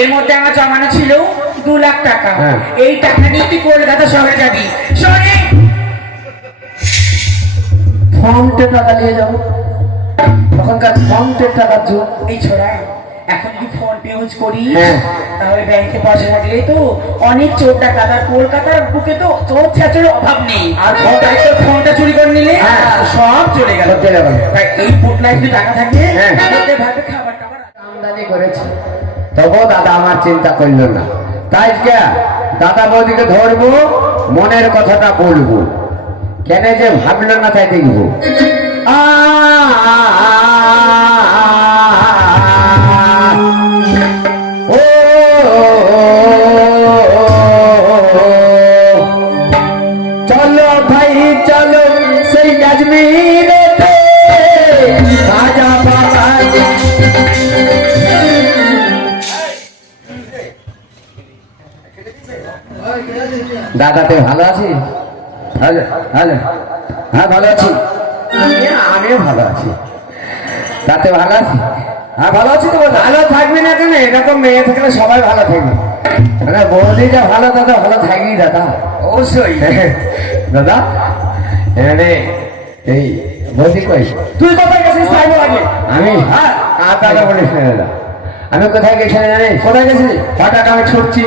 এর মধ্যে আমার জমানো ছিল দু লাখ টাকা। হ্যাঁ। এই টাকা নিয়ে তুই কলকাতা শহরে যাবি। শোনে ফোনটে টাকা নিয়ে যাব তখনকার ফোনটে টাকার যুগ এই ছোড়া। এখন যদি ফোন পে ইউজ করি হ্যাঁ। তাহলে ব্যাংকে পয়সা থাকলে তো অনেক চোর ডাকাত আর কলকাতার বুকে তো চোর ছাচের অভাব নেই আর ফোনটা চুরি করে নিলে হ্যাঁ। সব চলে গেল চলে গেল। তাই এই পোটলায় যদি টাকা থাকে হ্যাঁ। ভাবে খাবার টাবার আমদানি করেছে তবুও দাদা আমার চিন্তা করল না তাই দাদা বৌদিকে ধরবো মনের কথাটা বলব কেন যে ভাবলো না তাই দেখব আ, দাদা তুই ভালো হ্যালো হ্যাঁ ভালো আছি। আমি- আমিও ভালো আছি। তাতে ভালো আছি? হ্যাঁ ভালো আছি তো ভালো থাকবি না কেন? এরকম মেয়ে থাকলে সবাই ভালো থাকবে। মানে বৌদি যা ভালো দাদা ভালো থাকবি দাদা। অবশ্যই। দাদা এখানে এই বৌদি কই? তুই কোথায় গেছিস তাই আগে। আমি? হ্যাঁ। দাদা বলিস না দাদা। আমি কোথায় গেছি জানি কোথায় গেছি হঠাৎ আমি ছুটছি।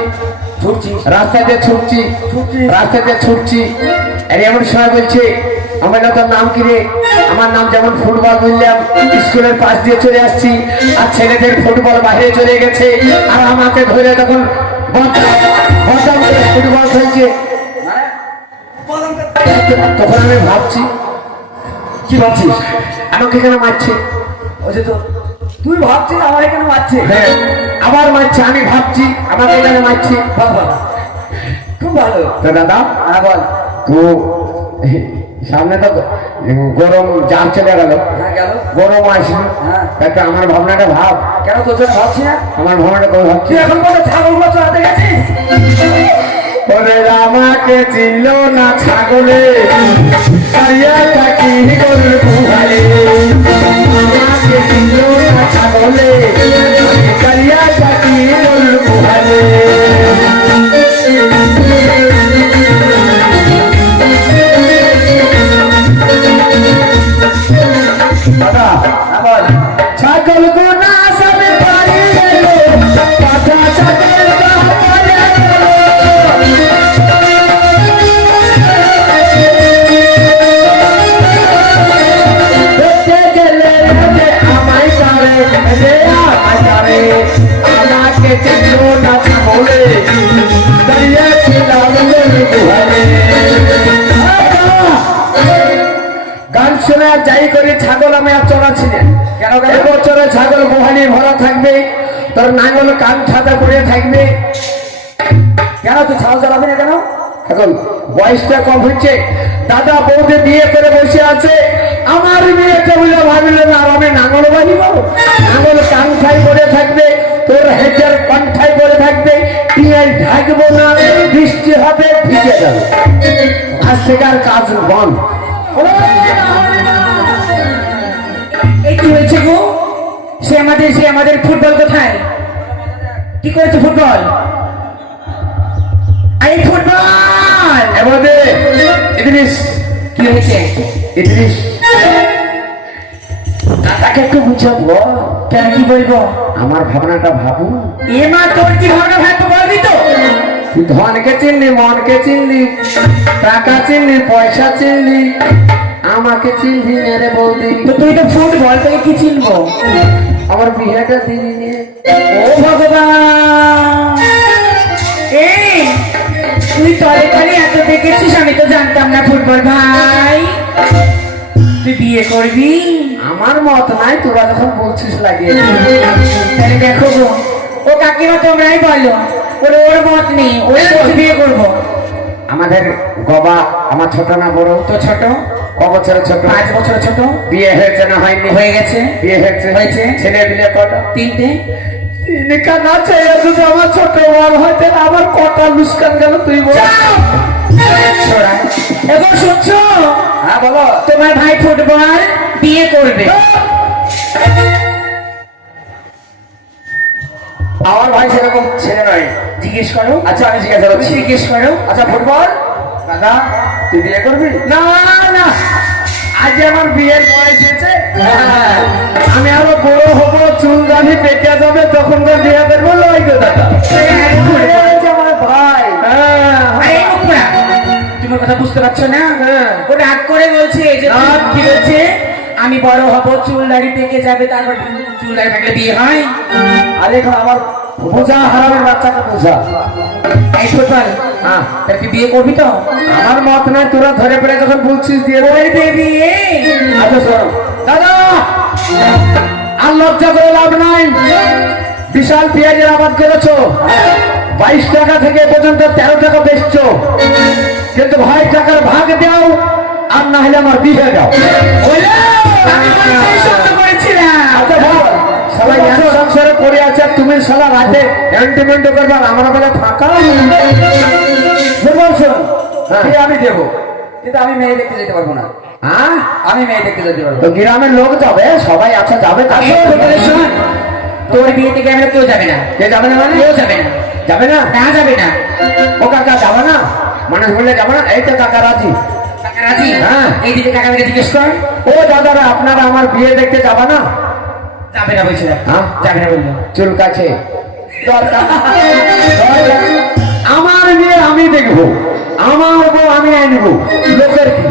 ছুটছি। রাস্তা দিয়ে ছুটছি ছুটছি। রাস্তা দিয়ে ছুটছি আর এমন সময় বলছে আমার না তোর নাম কি রে? আমার নাম যেমন ফুটবল বললাম স্কুলের পাশ দিয়ে চলে আসছি আর ছেলেদের ফুটবল বাইরে চলে গেছে আর আমাকে ধরে তখন ফুটবল খেলছে। তখন আমি ভাবছি কি ভাবছিস? আমাকে কেন মারছে? ওই তো তুই ভাবছিস আমার এখানে মারছে? হ্যাঁ আবার মারছে আমি ভাবছি আমাকে এখানে মারছে। বাবা খুব ভালো। তো দাদা হ্যাঁ বল। তো সামনে তো গরম জাম চলে গেল। হ্যাঁ গরম আসবে হ্যাঁ। আমার ভাবনাটা ভাব। কেন তোর জন্য ভাবছি না? আমার ভাবনাটা কবে ভাবছি। এখন ছাগলগুলো চড়াতে গেছিস? ওরে আমাকে চিনল না ছাগলে? গুহালে আমাকে চিনল না আমি আর চড়াচ্ছিলেন কেন ছাগল গোহালি ভরা থাকবে তোর নাঙ্গল কান ছাতা পড়ে থাকবে। কেন তুই ছাগল চালাবি না কেন? এখন বয়সটা কম হচ্ছে। দাদা বৌদি বিয়ে করে বসে আছে। আমার মেয়েটা বলে ভাবিল না আর আমি নাঙ্গল বাঁধিব। নাঙ্গল কান্ঠাই পড়ে থাকবে তোর হেজার কণ্ঠাই পড়ে থাকবে। টিয়াই ঢাকবো না বৃষ্টি হবে ভিজে যাবে। আর কাজ বন্ধ কি হয়েছে গো? সে আমাদের সে আমাদের ফুটবল কোথায়? কি করেছে ফুটবল? আরে ফুটবল! এবারে ইদ্রিস কি হয়েছে? ইদ্রিস। দাদাকে একটু বুঝাবো কেন কি বলব? আমার ভাবনাটা ভাবু এ মা তোর কি ভাবনা ভাই তো বলবি তো? ধনকে চিনলি মনকে চিনলি টাকা চিনলি পয়সা চিনলি। আমাকে চিনলি না রে বৌদি। তো তুই তো ফুটবল তোকে কি চিনবো? আমার বিয়েটা দিলি নে। ও ভগবান! এই তুই তলে তলে এত দেখেছিস আমি তো জানতাম না ফুটবল ভাই। তুই বিয়ে করবি? আমার মত নাই তোরা যখন বলছিস লাগিয়ে তাহলে দেখো গো ও কাকিমা তোমরাই বলো ওর ওর মত নেই ওই বিয়ে করব। আমাদের গবা আমার ছোট না বড়? তো ছোট? ক বছরের ছোট? পাঁচ বছর ছোট। বিয়ে হয়েছে না হয়নি? হয়ে গেছে। বিয়ে হয়েছে? হয়েছে। ছেলে বিলে কটা? তিনটে। তিনকা না চাইলে যদি আমার ছোট বল হয় তাহলে আমার কটা লুস্কান গেল তুই বল! ছোড়া। শুনছো? হ্যাঁ বলো। তোমার ভাই ফুটবল বিয়ে করবে। আমার ভাই সেরকম ছেলে নয়। জিজ্ঞেস করো। আচ্ছা আমি জিজ্ঞাসা করছি। জিজ্ঞেস করো। আচ্ছা ফুটবল? দাদা তুই বিয়ে করবি? না না আজ আমার বিয়ের বয়স হয়েছে। আমি আরও বড় হব চুল দাঁড়ি পেকে যাবে তখন তো বিয়ে করব লয় গো দাদা। আমার ভাই হ্যাঁ তোমার কথা বুঝতে পারছ না? হ্যাঁ। ও রাগ করে বলছে যে। কি বলছে? আমি বড় হব চুল দাড়ি পেকে যাবে তারপর চুল দাড়ি থাকলে বিয়ে হয়। আরে এখন আমার বোঝা হারামের বাচ্চাকে বোঝা এই ফুটবল হ্যাঁ। তাহলে তুই বিয়ে করবি তো? আমার মত নাই তোরা ধরে পড়ে যখন বলছিস দিয়ে। ওই দেবি। আচ্ছা শোনো। দাদা! আর লজ্জা করে লাভ নাই। বিশাল পেঁয়াজের আবাদ করেছ। বাইশ টাকা থেকে পর্যন্ত তেরো টাকা বেচছো। কিন্তু ভাই টাকার ভাগ দাও আর না হলে আমার বিহে দাও। আচ্ছা সবাই এক সংসারে পড়ে আছে তুমি সারা রাতে এন্টিমেন্ট করবার আমরা বলে ফাঁকা হ্যাঁ। আমি দেবো। কিন্তু আমি মেয়ে দেখতে যেতে পারব না। হ্যাঁ? আমি মেয়ে দেখতে যেতে পারব তো গ্রামের লোক যাবে সবাই আচ্ছা যাবে তোর বিয়ে থেকে আমরা কেউ যাবে না। কে যাবে না মানে? কেউ যাবে না। যাবে না? না যাবে না। ও কাকা যাবে না? মানুষ বললে যাবে না? এই তো কাকা রাজি। কাকা রাজি? হ্যাঁ। এই দিকে কাকাকে জিজ্ঞেস কর। ও দাদারা আপনারা আমার বিয়ে দেখতে যাবে না? হ্যাঁ? চুল কাছে। আমার বিয়ে আমি দেখব। আমার বউ আমি আনব লোকের কি?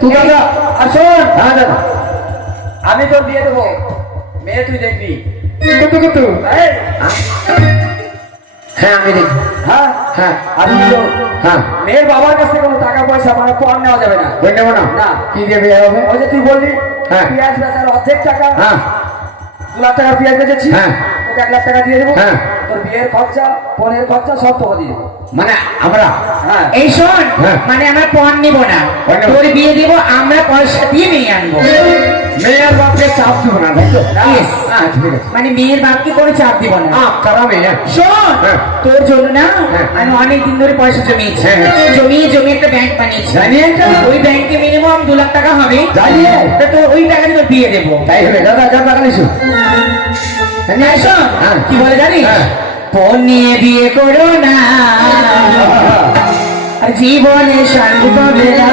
তুই দাদা আসুন হ্যাঁ দাদা। আমি তোর বিয়ে দেবো। মেয়ে তুই দেখবি। কুতু কুতু? হ্যাঁ আমি দেখব। হ্যাঁ? হ্যাঁ। আমি হ্যাঁ। মেয়ের বাবার কাছ থেকে কোনো টাকা পয়সা মানে পণ নেওয়া যাবে না। নেব না? না। কি দিয়ে বিয়ে হবে? ওই যে তুই বললি হ্যাঁ। পেঁয়াজ বেচার অর্ধেক টাকা। হ্যাঁ। লাখ টাকার পেঁয়াজ বেচেছি হ্যাঁ। তোকে এক লাখ টাকা দিয়ে দেবো হ্যাঁ। তোর বিয়ের খরচা পনেরো খরচা সব তোকে দিয়ে মানে আমরা হ্যাঁ এই শোন হ্যাঁ। মানে আমরা পণ নিব না তোর বিয়ে দেবো আমরা পয়সা দিয়ে নিয়ে আনব মেয়ের বাপকে চাপ দিব না. হ্যাঁ আছে মানে মেয়ের বাপকে কোনো চাপ দিব না মেয়ে শোন হ্যাঁ। তোর জন্য না হ্যাঁ। আমি অনেক দিন ধরে পয়সা জমিয়েছি হ্যাঁ, হ্যাঁ। জমিয়ে জমিয়ে একটা ব্যাংক বানিয়েছি? ওই ব্যাংকে মিনিমাম দু লাখ টাকা হবে? তা তোর ওই টাকা দিয়ে বিয়ে দেবো তাই হবে দাদা যা টাকা নিছো হ্যাঁ। কি বলে জানি পনিয়ে বিয়ে করো না। জীবনে শান্তি পাবে না।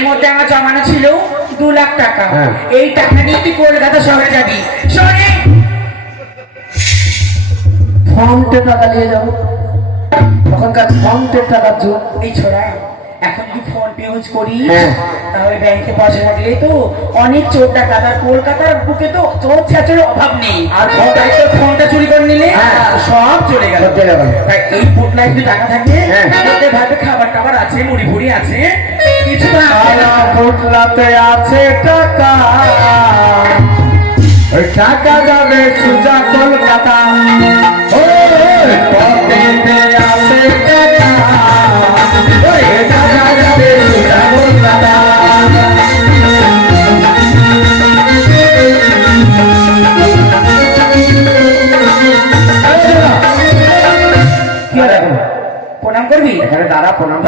এর মধ্যে আমার জমানো ছিল দু লাখ টাকা হ্যাঁ। এই টাকা নিয়ে তুই কলকাতা শহরে যাবি শোনে ফর্মটে টাকা নিয়ে যাব তখনকার ফর্মটে টাকার যুগ এই ছোড়া এখন যদি ফোন পে ইউজ করি। তাহলে ব্যাংকে পয়সা থাকলে তো অনেক চোর ডাকাত আর কলকাতার বুকে তো চোর ছাচের অভাব নেই আর আর তো ফোনটা চুরি করে নিলে হ্যাঁ। সব চলে গেল। তাই এই পোটলায় যদি টাকা থাকে হ্যাঁ। ভাবে খাবার টাবার আছে মুড়ি ফুড়ি আছে পুতলাতে আছে টাকা। টাকা যাবে সুজা কলকাতা। ও আছে টাকা। প্রণাম করবি? দাঁড়া প্রণাম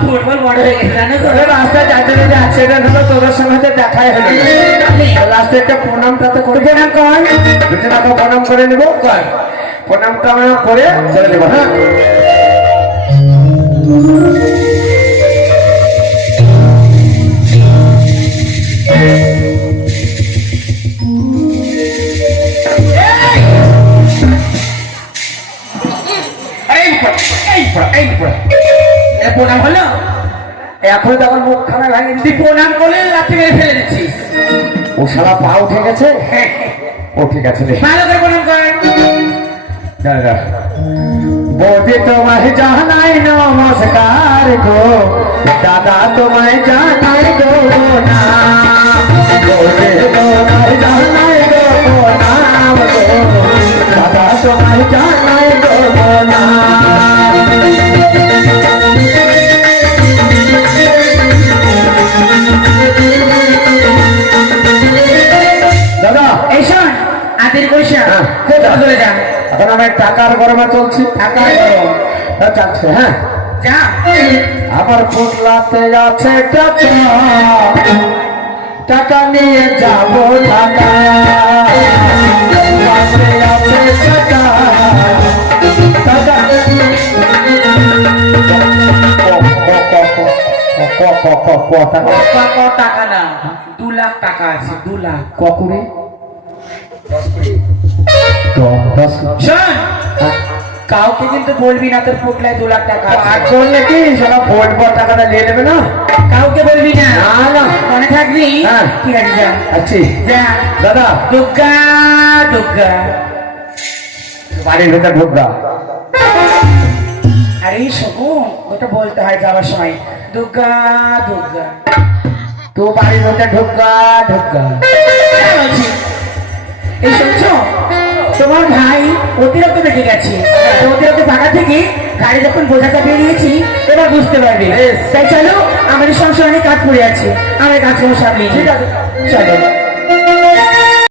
ফুটবল বড় হয়ে গেছে জানো তো। রাস্তায় যাইতে যাইতে অ্যাক্সিডেন্ট হলো তোদের সঙ্গে তো দেখাই হলো। লাস্টে একটা প্রণামটা তো করে প্রণাম কর। যদি না তো প্রণাম করে নেব? কর। প্রণামটা আমরা করে চলে দেবো হ্যাঁ? এখন তো আমার মুখ খারাপ ভাঙে তুই প্রণাম করলে লাথি মেরে ফেলে দিচ্ছিস। ও সারা পা উঠে গেছে? ও ঠিক আছে ভালো করে প্রণাম কর। বৌদি তোমায় জানাই নমস্কার গো। দাদা তোমায় জানাই গো না বৌদি তোমায় জানাই গো নাম গো। দাদা তোমায় জানাই হ্যাঁ। কোথাও চলে যা। এখন আমার টাকার গরমে চলছি। টাকার গরম। হ্যাঁ, হ্যাঁ। যা। আমার পুতলাতে আছে টাকা। টাকা নিয়ে যাব ঢাকা। আছে টাকা। টাকা টাকা। না দু লাখ টাকা আছে দু লাখ। ক কুড়ি ক, দশ শোন কাউকে কিন্তু বলবি না তোর পোটলায় দু লাখ টাকা আছে। আর করলে কি সারা বলব টাকাটা নিয়ে নেবে না? কাউকে বলবি না? মনে থাকবি? হ্যাঁ। ঠিক আছে যা। আছি। যা। দাদা। দুর্গা দুর্গা বাড়ির ভেতর ঢুকবা আরে শকুন ওটা বলতে হয় যাওয়ার সময়। দুর্গা দুর্গা তো বাড়ির ভেতর ঢুকবা ঢুকবা হ্যাঁ। এই শুনছো? তোমার ভাই অতিরিক্ত বেঁচে গেছে। অতিরক্ত টাকা থেকে গাড়ি যখন বোঝা চাপিয়ে দিয়েছি এবার বুঝতে পারবে। তাই চলো আমাদের সংসারে অনেক কাজ পড়ে আছে। আমাদের কাজ সামনে। ঠিক আছে। চলো।